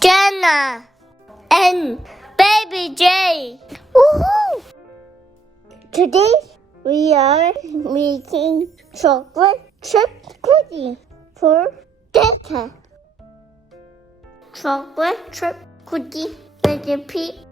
Jenna, and Baby J. Woohoo! Today we are making chocolate chip cookie for Data. Chocolate chip cookie recipe.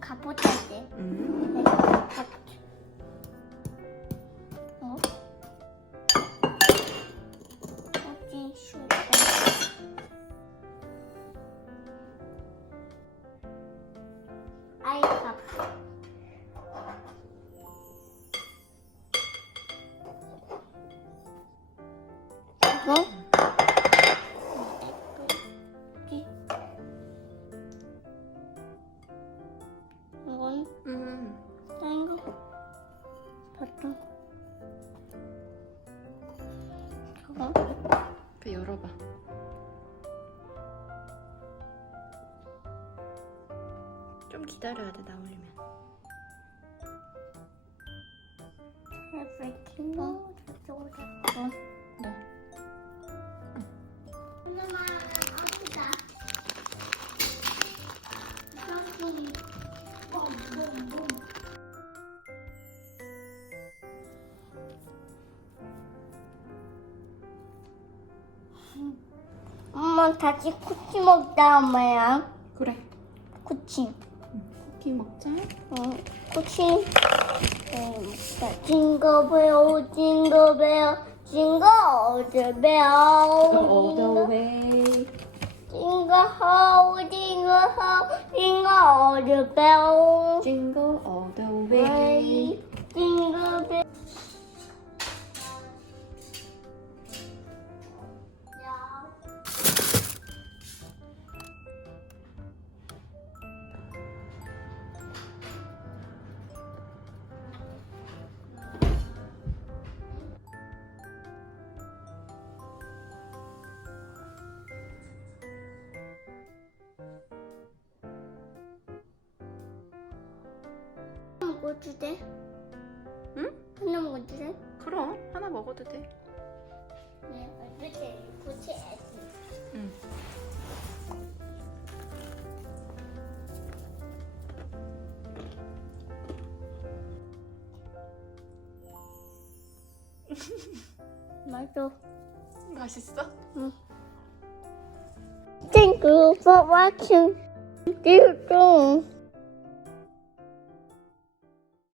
가보자 이제. 음. 어? 어디 슈 아이컵. 이거? 봤다. 저거? 그 열어봐. 좀 기다려야 돼 나오려면. everything. 어, 저쪽으로 잡고. 너. 엄마, 아프다. 엄마 다시 쿠키 먹자 엄마야. 그래. 쿠키. 쿠키 먹자. 어, 쿠키. 네, 먹자. 징거벨, 징거벨. 어더웨이. Jingle ho, jingle ho, jingle all the bell. Jingle all the way. Way, 먹어도 돼? 응? 하나 먹어도 돼? 그럼 하나 먹어도 돼. 네, 어떻게 고쳐야지. 응. 맞아. 맛있어? Thank you for watching. See you soon.